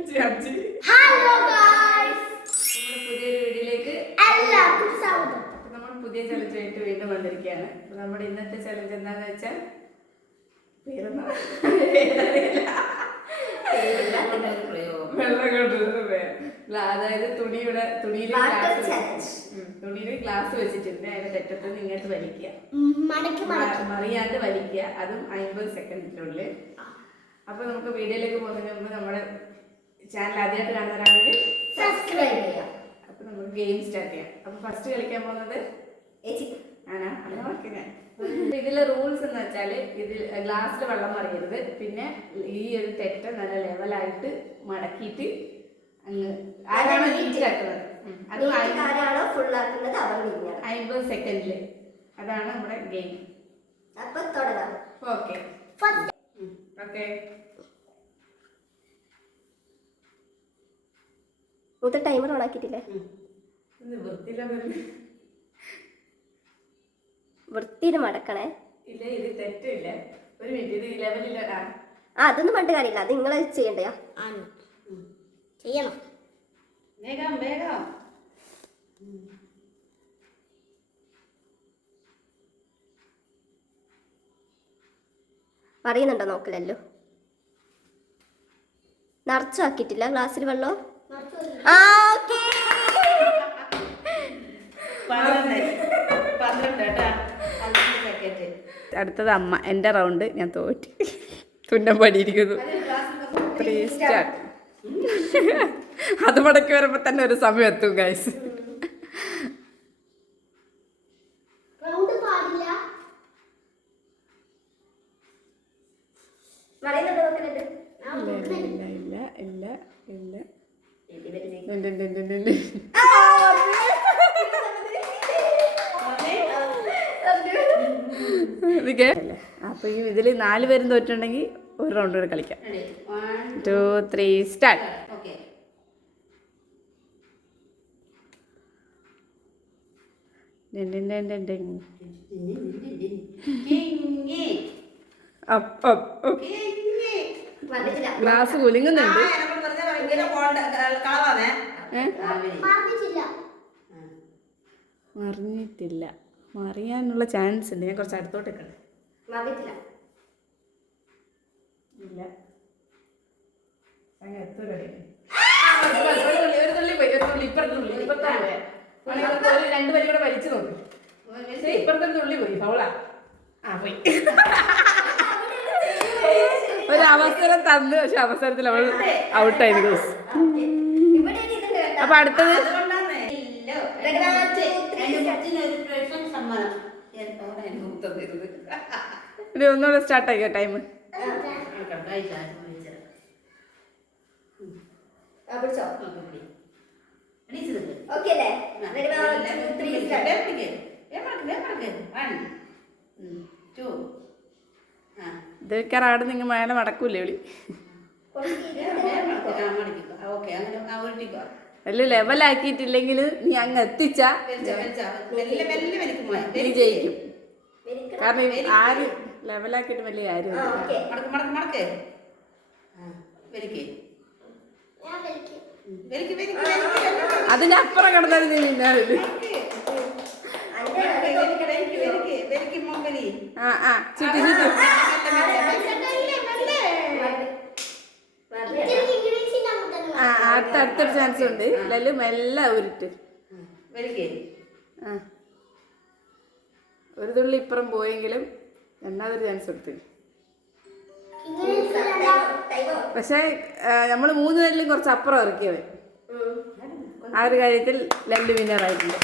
Hello guys, നമ്മുടെ പുതിയൊരു വീഡിയോയിലേക്ക് എല്ലാവർക്കും സ്വാഗതം. നമ്മൾ പുതിയ ചലഞ്ച് ആയിട്ട് വീണ്ടും വന്നിരിക്കുകയാണ്. നമ്മുടെ ഇന്നത്തെ ചലഞ്ച് എന്താണെന്ന് വെച്ചാൽ അതായത് തുണിയിൽ ഗ്ലാസ് വെച്ചിട്ടുണ്ട്. അതിന്റെ തെറ്റത്ത് ഇങ്ങോട്ട് വലിക്കുക, മറിയാണ്ട് വലിക്കുക, അതും 50 സെക്കൻഡിനുള്ളിൽ. അപ്പൊ നമുക്ക് വീഡിയോയിലേക്ക് പോകുന്നതിന് മുമ്പ് നമ്മുടെ ചാനൽ ആദ്യമായിട്ട് കാണുന്നവരാണെങ്കിൽ സബ്സ്ക്രൈബ് ചെയ്യുക. അപ്പൊ നമുക്ക് ഗെയിം സ്റ്റാർട്ട് ചെയ്യാം. അപ്പൊ ഫസ്റ്റ് കളിക്കാൻ പോകുന്നത് ഇതിലെ റൂൾസ് എന്ന് വെച്ചാൽ ഇതിൽ ഗ്ലാസ്സിൽ വെള്ളം മറിയരുത്. പിന്നെ ഈ ഒരു തെറ്റ നല്ല ലെവലായിട്ട് മടക്കിയിട്ട് അങ്ങ് ആരാണ് നീറ്റാക്കുന്നത് അത് 50 സെക്കൻഡില്. അതാണ് നമ്മുടെ ഗെയിം. അപ്പൊ തുടങ്ങാം. Okay okay. ടൈമർ ഓൺ ആക്കിയിട്ടില്ലേ? വൃത്തിയിൽ മടക്കണേ. ഇല്ല, ഇത് തെറ്റില്ല. ഒരു മിനിറ്റ്, ഇത് ലെവലില്ലടാ. അതൊന്നും പണ്ട് കാര്യമില്ല, അത് നിങ്ങൾ ചെയ്യണ്ടയാ. ചെയ്യണം. വേഗം വേഗം. പറയുന്നുണ്ടോ നോക്കില്ലല്ലോ. നിറച്ചാക്കിയിട്ടില്ല ഗ്ലാസ്സിൽ വെള്ളം. അടുത്തത് അമ്മ. എൻ്റെ റൗണ്ട്. ഞാൻ തോറ്റ് തുന്നം പടിയിരിക്കുന്നു. അത് മടക്കി വരുമ്പോ തന്നെ ഒരു സമയം എത്തും ഗൈസ്. അപ്പൊ ഇതില് 4 പേരും തോറ്റുണ്ടെങ്കിൽ ഒരു റൗണ്ട് കൂടെ കളിക്കാം. 1 2 3 സ്റ്റാർട്ട്. ഗ്ലാസ് കുലുങ്ങുന്നുണ്ട്. മറിഞ്ഞിട്ടില്ല. മറിയാനുള്ള ചാൻസ് ഉണ്ട്. ഞാൻ കുറച്ച് അടുത്തോട്ട് നിൽക്കട്ടെ. ഇല്ല, ഒരു തുള്ളി പോയി. രണ്ടു പേരും കൂടെ വലിച്ചു നോക്കും. ഇപ്പുറത്തെ തുള്ളി പോയി. ഫൗളാ. പോയി. ഒരു അവസരം തന്നു, പക്ഷെ അവസരത്തിൽ അവൾ ഔട്ടായിരുന്നു ഗൈസ്. അപ്പൊ അടുത്തത് ഒന്നുകൂടെ സ്റ്റാർട്ട് ആക്കിയോ ടൈം? ഇത് വെക്കാറാട് നിങ്ങൾ മേലെ മടക്കൂല്ലേ വിളി? വലിയ ലെവലാക്കിയിട്ടില്ലെങ്കിൽ നീ അങ്ങ് എത്തിച്ച നീ ജയിക്കും. കാരണം ആരും ലെവലാക്കിയിട്ട് വലിയ കാര്യം. അതിനപ്പുറം കിടന്നാലും നീ നിന്നാലും ചുറ്റി ചുറ്റി. അടുത്തൊരു ചാൻസ് ഉണ്ട്. ലല്ലു മെല്ലെ ഉരുട്ട്. ഒരു തുള്ളി ഇപ്പുറം പോയെങ്കിലും രണ്ടാമതൊരു ചാൻസ് കൊടുത്തു. പക്ഷെ നമ്മൾ 3 പേരിലും കുറച്ച് അപ്പുറം ഇറക്കിയത്. ആ ഒരു കാര്യത്തിൽ ലല്ലു വിന്നറായിട്ടുണ്ട്.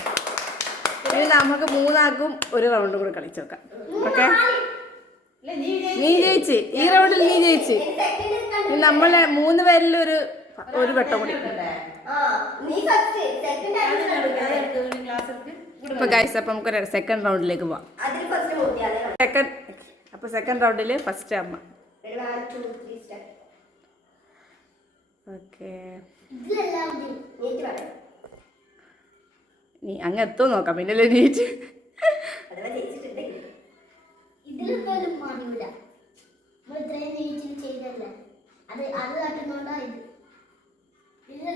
ഇനി നമുക്ക് 3 ആൾക്കും ഒരു റൗണ്ട് കൂടെ കളിച്ചു നോക്കാം. ഓക്കെ, നീ ജയിച്ച്. ഈ റൗണ്ടിൽ നീ ജയിച്ച്. നമ്മളെ 3 പേരിൽ ഒരു വട്ടം കൂടി. ഇപ്പൊ ഗൈസ്, അപ്പൊ നമുക്ക് സെക്കൻഡ് റൗണ്ടിലേക്ക് പോവാം. അപ്പൊ സെക്കൻഡ് റൗണ്ടില് ഫസ്റ്റ് അമ്മ. ഓക്കെ, നീ അങ്ങ് എത്തോ നോക്കാം. പിന്നെ നീറ്റ്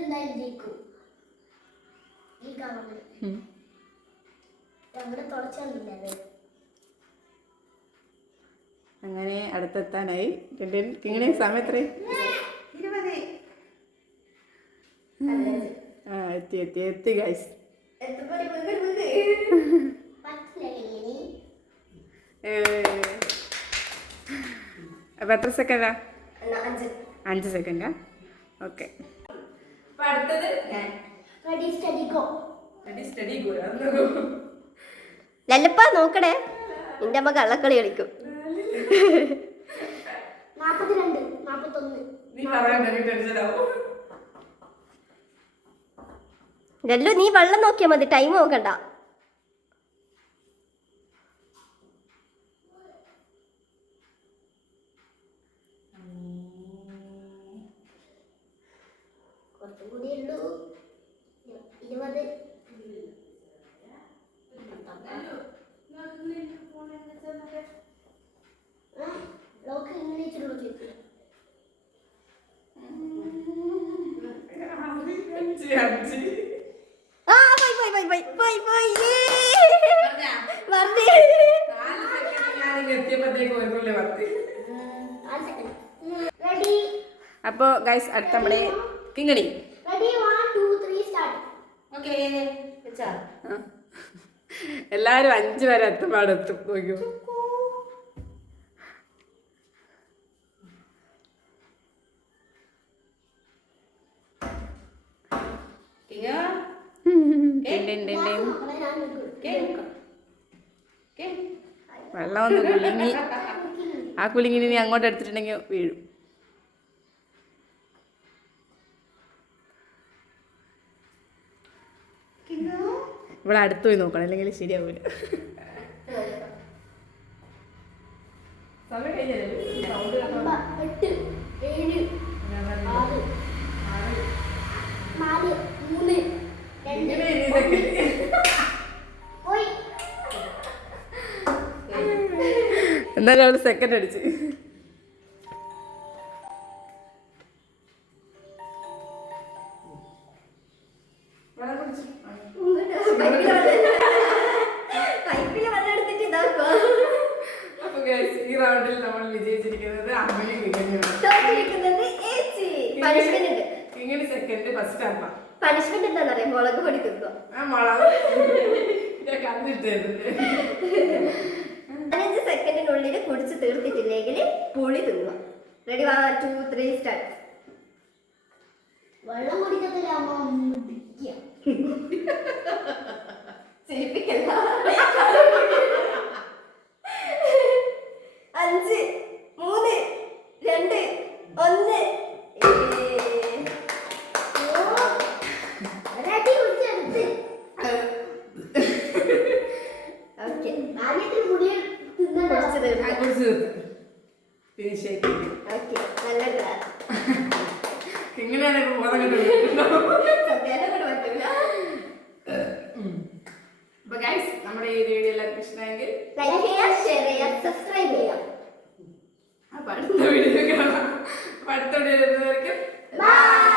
എന്തായാലും ജയിക്കും. ഈ ഗവൺമെന്റ് അവിടെ തുടച്ചില്ലേ? അങ്ങനെ അടുത്തെത്താനായി. കിങ്ങിണി സമയം എത്രയും ആ എത്തി എത്തി എത്തി ഗൈസ്. അപ്പൊ എത്ര സെക്കൻഡാ? 5 സെക്കൻഡാ. ഓക്കെ. അടുത്തത് ലല്ലപ്പ നോക്കണേ, നിന്റെ അമ്മ കള്ളക്കളി കളിക്കും. 42, 41. ലല്ലു നീ വെള്ളം നോക്കിയാ മതി, ടൈം നോക്കണ്ട. കുറച്ചും കൂടി ഉള്ളൂ. 20. ലോക്ക് ഇങ്ങനെ വെച്ചിട്ടുള്ളൂ ചേച്ചി. അപ്പോ ഗൈസ് അടുത്ത നമ്മുടെ കിങ്ങണി. എല്ലാരും 5 വരെ എത്തുമ്പാടെത്തും. നോക്കൂ. വെള്ളം ഒന്ന് കുലുങ്ങി. ആ കുലുങ്ങിന് നീ അങ്ങോട്ട് എടുത്തിട്ടുണ്ടെങ്കിൽ വീഴും. ഇവിടെ അടുത്ത് പോയി നോക്കണം, അല്ലെങ്കിൽ ശരിയാവൂല. സമയം കഴിഞ്ഞല്ലേ? എന്തായാലും അവള് സെക്കൻഡ് അടിച്ച്. ഈ റൗണ്ടിൽ നമ്മൾ വിജയിച്ചിരിക്കുന്നത് അമ്മയും കിങ്ങിണി സെക്കൻഡ്, ഫസ്റ്റ് അമ്മ. പണിഷ്മെന്റ് എന്താണെന്നറിയാം, മുളക് പൊടി തിന്നോ. മുളക് കണ്ടിട്ട് 15 സെക്കൻഡിനുള്ളിൽ കുടിച്ച് തീർത്തിട്ടില്ലെങ്കിൽ പുളി തിന്നുക. റെഡി? 1, 2, 3 സ്റ്റാർട്ട്. വെള്ളം കുടിക്കത്തില്ല അമ്മ. ചിരിപ്പിക്കല്ല. 5, 3, 2, 1. ഇങ്ങനെയാണ് ഇപ്പൊ ബോധം കണ്ടു. അപ്പൊ ഗൈസ് നമ്മുടെ ഈ വീഡിയോ എല്ലാവർക്കും ഇഷ്ടമായെങ്കിൽ ലൈക്ക് ചെയ്യുക, ഷെയർ ചെയ്യുക, സബ്സ്ക്രൈബ് ചെയ്യുക. അപ്പൊ അടുത്ത വീഡിയോ കാണാം. അപ്പൊ അടുത്ത വീഡിയോ ബൈ.